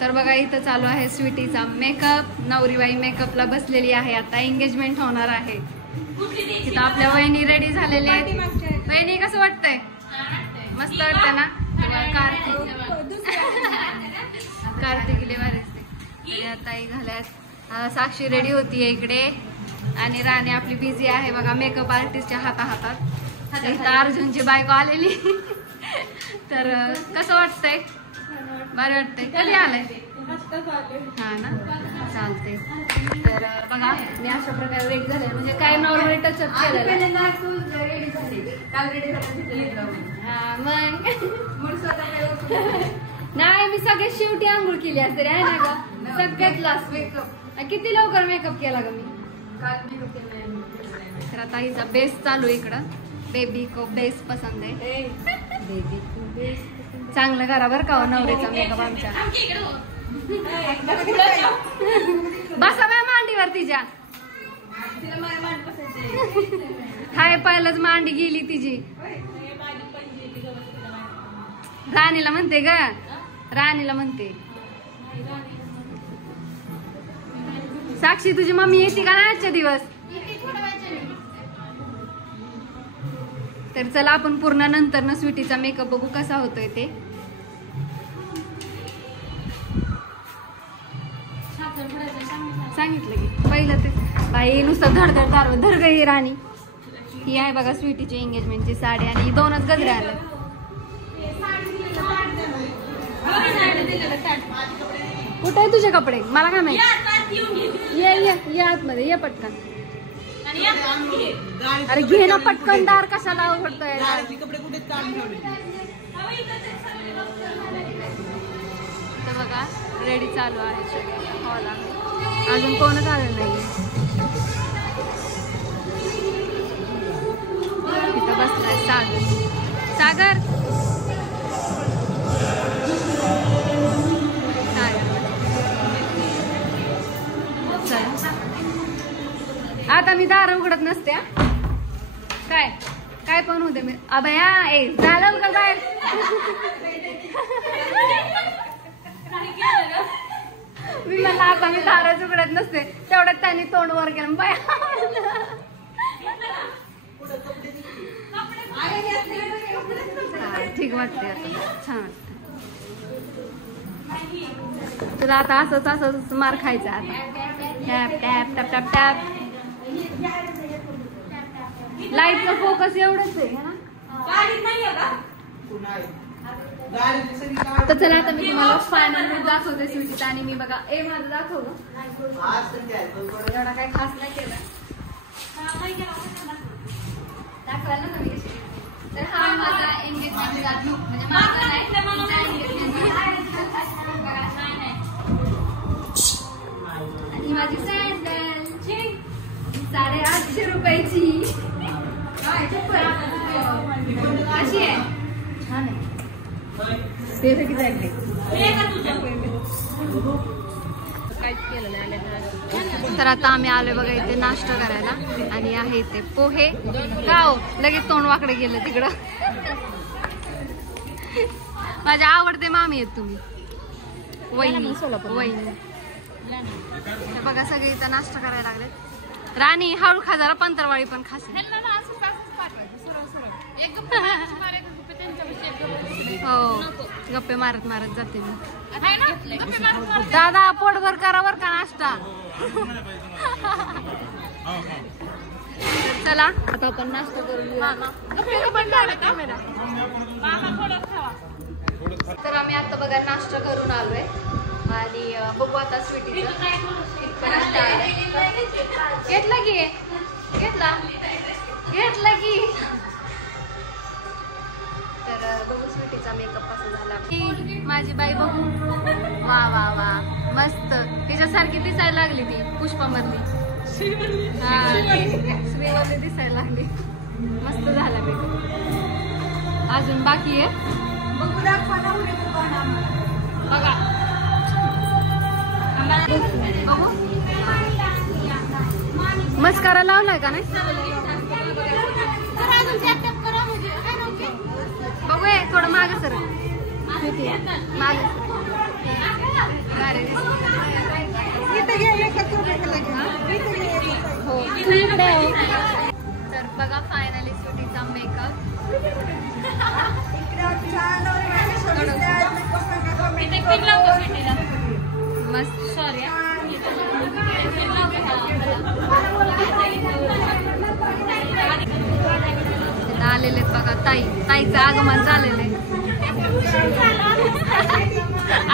तर बघा इथं चालू आहे स्वीटीचा मेकअप. नवरीबाई मेकअपला बसलेली आहे. आता एंगेजमेंट होणार आहे. तिथं आपल्या वहिनी रेडी झालेल्या आहेत. वहिनी कसं वाटतंय? मस्त वाटतंय ना? कार्तिकीले भारी आता झाल्यात. साक्षी रेडी होतीये इकडे आणि राणी आपली बिझी आहे बघा मेकअप आर्टिस्टच्या हातात. इथं अर्जुनची बायको आलेली. तर कसं वाटतंय? बरं वाटतंय. कधी आलंय? हा ना, चालते. तर बघा मी अशा प्रकारे रेडी झाले. म्हणजे काय नॉर्मली टचअप केलेलं. नाही मी सगळ्यात शेवटी आंघोळ केली असते आहे ना ग. सगळ्यात लास्ट मेकअप. किती लवकर मेकअप केला ग मी. तर आता हिचा बेस चालू इकडं. बेबी को बेस पसंद आहे. बेबी को बेस चांगलं करा बरं का नवरीचा मेकअप आमच्या. बसा बाय मांडीवर तिच्या. हाय पहिलंच मांडी गेली तिची. राणीला म्हणते ग. राणीला म्हणते. साक्षी तुझी मम्मी येते का ना आजच्या दिवस? तर चला आपण पूर्ण नंतर ना स्वीटीचा मेकअप बघू कसा होतोय ते. सांगितलं की पहिलं ते बाई नुसतं धडधड धर गई राणी. ही आहे बघा स्वीटीची एंगेजमेंटची साडी आणि 2च गजऱ्या आल्या. कुठे आहे तुझे कपडे? मला काय माहिती. ये आतमध्ये ये पटकन. अरे घे ना पटकन. दार कशाला उघडतोय? तर बघा रेडी चालू आहे हॉल आहे. अजून कोणच आलं नाहीये. इथं बसलाय सागर. सागर आता मी दार उघडत नसते. काय काय पण होते मी. अभया ए झालं का बाहेर? मी म्हणलं आता मी दारच उघडत नसते. तेवढ्यात त्यांनी तोंड वर केलं. बाय ठीक वाटते आता. छान वाटत. तुला आता असंच मार खायचा आता. Tap tap tap tap tap. लाईटचा फोकस एवढंच आहे ना. तर चला आता मी तुम्हाला फायनल लुक दाखवते स्वीटीचा. आणि मी बघा माझं दाखवलं एवढा काही खास नाही केलं. दाखवायला ना मी. तर हा माझा एंगेजमेंटचा लुक. म्हणजे माझा नाही आणि माझी सॅन्डल 850 रुपयाची. अशी आहे. छान आहे. तर आता आम्ही आलोय बघा इथे नाश्ता करायला. आणि आहे इथे पोहे. गाव लगेच तोंड वाकडे गेलं तिकडं. माझ्या आवडते मामी आहेत तुम्ही. वहिनी वहिनी. बघा सगळे इथं नाश्ता करायला लागले. राणी हळू खा जरा. पंतरवाळी पण खासे. हो गप्पे मारत मारत जाते मी. दादा पोटभर करा बर का नाश्ता. चला आता आपण नाश्ता करून. तर आम्ही आता बघा नाश्ता करून आलोय. आणि बघू आता स्वीटीचं इथपर्यंत आलंय. घेतला की घेतला की. तर बघू स्वीटीचा मेकअप कसा झाला. माझी बाई बघू. वा वा वा मस्त. तिच्यासारखी दिसायला लागली ती पुष्पामधली. श्रीमधली दिसायला लागली. मस्त झाला मेकअप. अजून बाकी आहे बघा. मस्कारा लावलाय का नाही? बघूया थोडं माग सर. माग तर बघा फायनली स्वीटीचा मेकअप मस्त. सॉरी आलेले बघा ताईचं आगमन झालेलं आहे.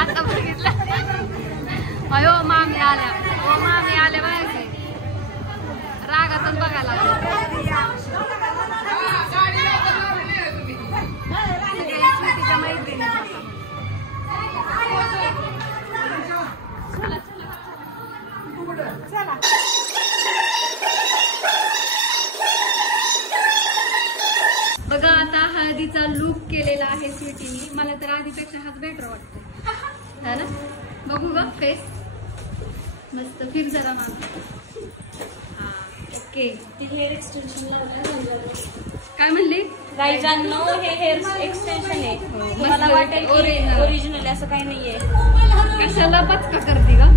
आता बघितलं अयो मामी आल्या. हो मामी आल्या बाहेर रागातच बघायला मैत्रिणी. बघा आता हळदीचा लुक केलेला आहे स्वीटीनी. मला तर आधीपेक्षा हाच बेटर वाटतो है ना. बघू ग फेस मस्त. फिर जरा माग. ओके हेअर एक्सटेन्शन काय म्हणली गाईजांनो, हे हेअर एक्सटेन्शन आहे. मला वाटेल ओरिजिनल असं काही नाहीये. कशाला पचका करते का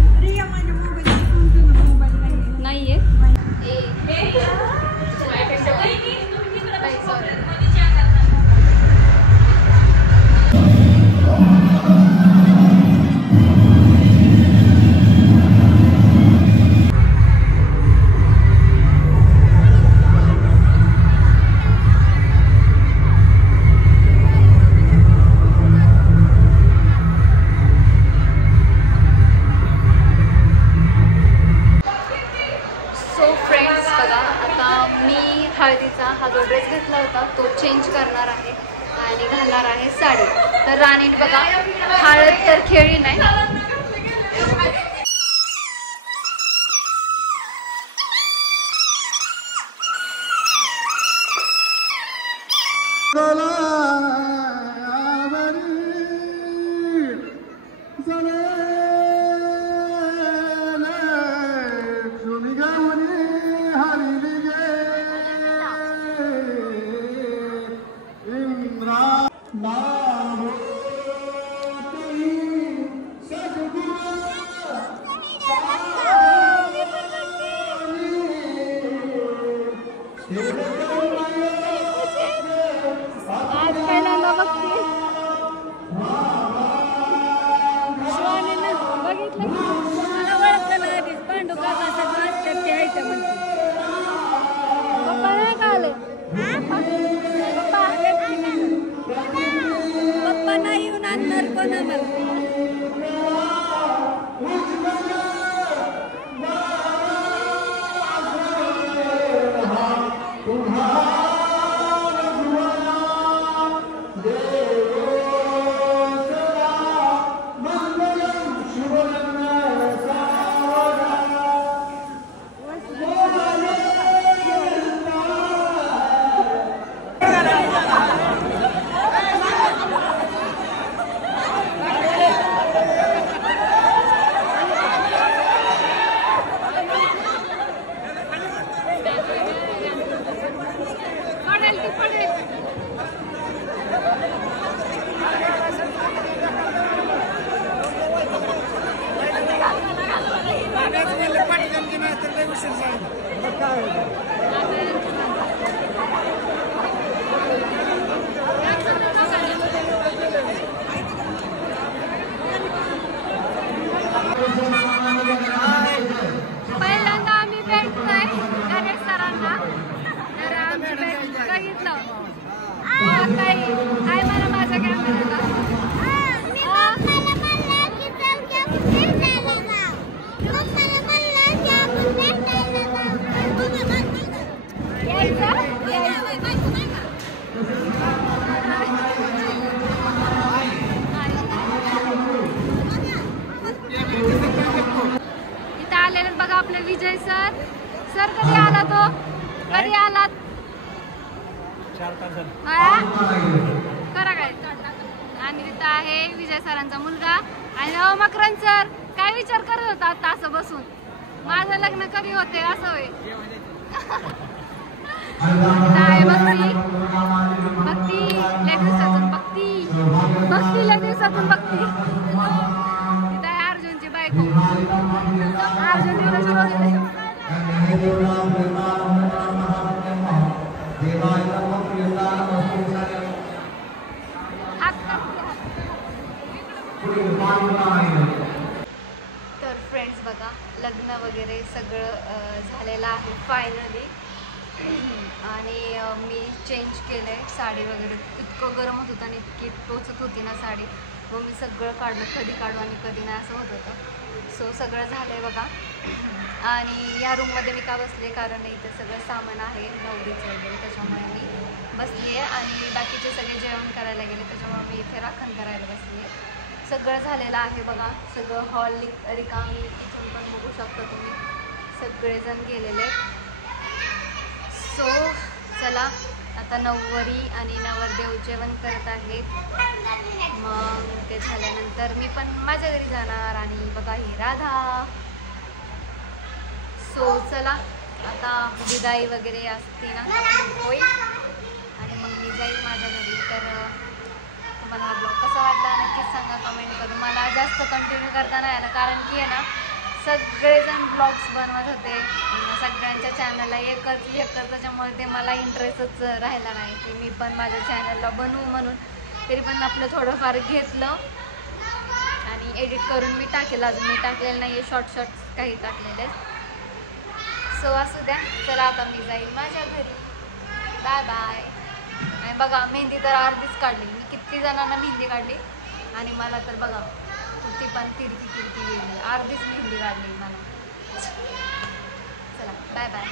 नाहीये. हळदीचा हा जो ड्रेस घेतला होता तो चेंज करणार आहे आणि घालणार आहे साडी. तर राणीत बघा हळद तर खेळी नाही. पप्पा नाही येऊन आणणार पण आम्हाला. पहिल्यांदा आम्ही भेटतोय गणेश सरांना. तर आमची भेट बघितलं काय मला माझ्या कॅमेऱ्याला इथं आलेले बघा आपले विजय सर. सर कधी आला तो कधी आलात करा काय. आणि तिथं आहे विजय सरांचा मुलगा आणि मकरन सर. काय विचार करत होता आता असं बसून माझं लग्न कधी होते असं होय. भक्ती लय दिवसातून भक्ती लय दिवसातून भक्ती. तिथं आहे अर्जुनची बायको. अर्जुन तर फ्रेंड्स बघा, लग्न वगैरे सगळं झालेलं आहे फायनली. आणि मी चेंज केलं आहे साडी वगैरे. इतकं गरम होत होतं आणि इतकी टोचत होती ना साडी, मग मी सगळं काढलं, कधी काढू आणि कधी नाही असं होत होतं. सो सगळं झालं आहे बघा. आणि या रूममध्ये मी का बसले, कारण इथं सगळं सामान आहे नवरीचं वगैरे, त्याच्यामुळे मी बसली आहे. आणि बाकीचे सगळे जेवण करायला गेले, त्याच्यामुळे मी इथे राखण करायला बसली आहे. सगळं झालेलं आहे बघा. सगळं हॉल रिकामी, किचन पण बघू शकता तुम्ही, सगळेजण गेलेले. सो चला, आता नवरी आणि नवरदेव जेवण करत आहेत. मग ते झाल्यानंतर मी पण माझ्या घरी जाणार. आणि बघा ही राधा. सो चला, आता विदाई वगैरे असते ना होईल आणि मग मी जाईल माझ्या घरी. तर तुम्हाला हा ब्लॉग कसा वाटला नक्कीच सांगा कमेंट करून. मला जास्त कंटिन्यू करता नाही आलं, कारण की आहे ना सगळेजण ब्लॉग्स बनवत होते, सगळ्यांच्या चॅनलला एकच त्याच्यामुळे ते मला इंटरेस्टच राहिला नाही की मी पण माझ्या चॅनलला बनवू म्हणून. तरी पण आपलं थोडंफार घेतलं आणि एडिट करून मी टाकेल. अजून मी टाकलेलं नाही आहे, शॉर्ट्स काही टाकलेले. सो असू द्या, चला आता मी जाईल माझ्या घरी. Bye bye. आणि बघा, मेहंदी तर अर्धीच काढली मी. किती जणांना मेहंदी काढली आणि मला तर बघा ती पण तिरकी गेली. अर्धीच मेहंदी काढली मला. चला बाय बाय.